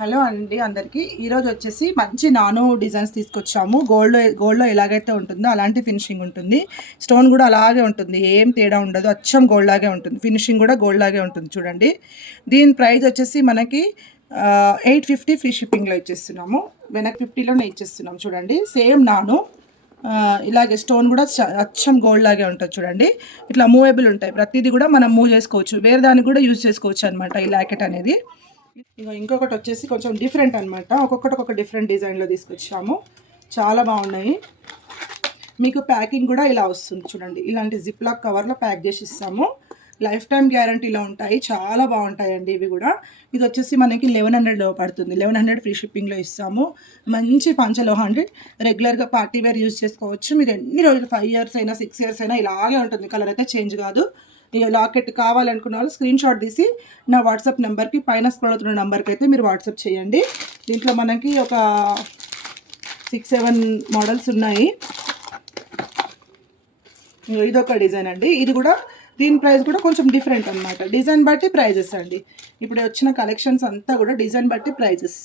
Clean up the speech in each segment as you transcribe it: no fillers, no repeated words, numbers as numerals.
Hello అండి అందరికీ. ఈరోజు వచ్చేసి మంచి నానో డిజైన్స్ తీసుకొచ్చాము. గోల్డ్లో ఎలాగైతే ఉంటుందో అలాంటి ఫినిషింగ్ ఉంటుంది. స్టోన్ కూడా అలాగే ఉంటుంది, ఏం తేడా ఉండదు, అచ్చం గోల్డ్ లాగే ఉంటుంది. ఫినిషింగ్ కూడా గోల్డ్ లాగే ఉంటుంది చూడండి. దీని ప్రైస్ వచ్చేసి మనకి 850 ఫ్రీ షిప్పింగ్లో ఇచ్చేస్తున్నాము. వెనక్ 50లోనే ఇచ్చేస్తున్నాం చూడండి. సేమ్ నానో ఇలాగే స్టోన్ కూడా అచ్చం గోల్డ్ లాగే ఉంటుంది చూడండి. ఇట్లా మూవేబుల్ ఉంటాయి, ప్రతిదీ కూడా మనం మూవ్ చేసుకోవచ్చు, వేరే దానికి కూడా యూజ్ చేసుకోవచ్చు అనమాట ఈ లాకెట్ అనేది. ఇక ఇంకొకటి వచ్చేసి కొంచెం డిఫరెంట్ అనమాట. ఒక్కొక్కటి డిఫరెంట్ డిజైన్లో తీసుకొచ్చాము, చాలా బాగున్నాయి. మీకు ప్యాకింగ్ కూడా ఇలా వస్తుంది చూడండి. ఇలాంటి జిప్ లాక్ కవర్లో ప్యాక్ చేసి ఇస్తాము. లైఫ్ టైం గ్యారంటీలో ఉంటాయి, చాలా బాగుంటాయండి ఇవి కూడా. ఇది వచ్చేసి మనకి 1100 పడుతుంది. 1100 ఫ్రీ షిప్పింగ్లో ఇస్తాము. మంచి పంచలో 100 రెగ్యులర్గా పార్టీ వేర్ యూజ్ చేసుకోవచ్చు. మీరు ఎన్ని రోజులు 5 ఇయర్స్ అయినా 6 ఇయర్స్ అయినా ఇలాగే ఉంటుంది, కలర్ అయితే చేంజ్ కాదు. ఈ లాకెట్ కావాలనుకున్న వాళ్ళు స్క్రీన్ షాట్ తీసి నా వాట్సాప్ నెంబర్కి, పైన స్క్రోల్ అవుతున్న నెంబర్కి అయితే మీరు వాట్సాప్ చేయండి. దీంట్లో మనకి ఒక 6-7 మోడల్స్ ఉన్నాయి. ఇదొక డిజైన్ అండి. ఇది కూడా దీని ప్రైస్ కూడా కొంచెం డిఫరెంట్ అనమాట. డిజైన్ బట్టి ప్రైజెస్ అండి. ఇప్పుడు వచ్చిన కలెక్షన్స్ అంతా కూడా డిజైన్ బట్టి ప్రైజెస్.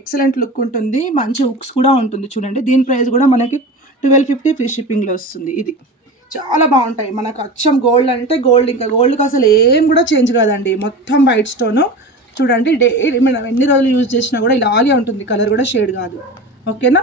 ఎక్సలెంట్ లుక్ ఉంటుంది, మంచి హుక్స్ కూడా ఉంటుంది చూడండి. దీని ప్రైస్ కూడా మనకి 1250 ఫ్రీ షిప్పింగ్లో వస్తుంది. ఇది చాలా బాగుంటాయి. మనకు అచ్చం గోల్డ్ అంటే గోల్డ్, ఇంకా గోల్డ్కి అసలు ఏం కూడా చేంజ్ కాదండి. మొత్తం వైట్ స్టోను చూడండి. డైలీ మనం ఎన్ని రోజులు యూజ్ చేసినా కూడా ఇలాగే ఉంటుంది, కలర్ కూడా షేడ్ కాదు. ఓకేనా?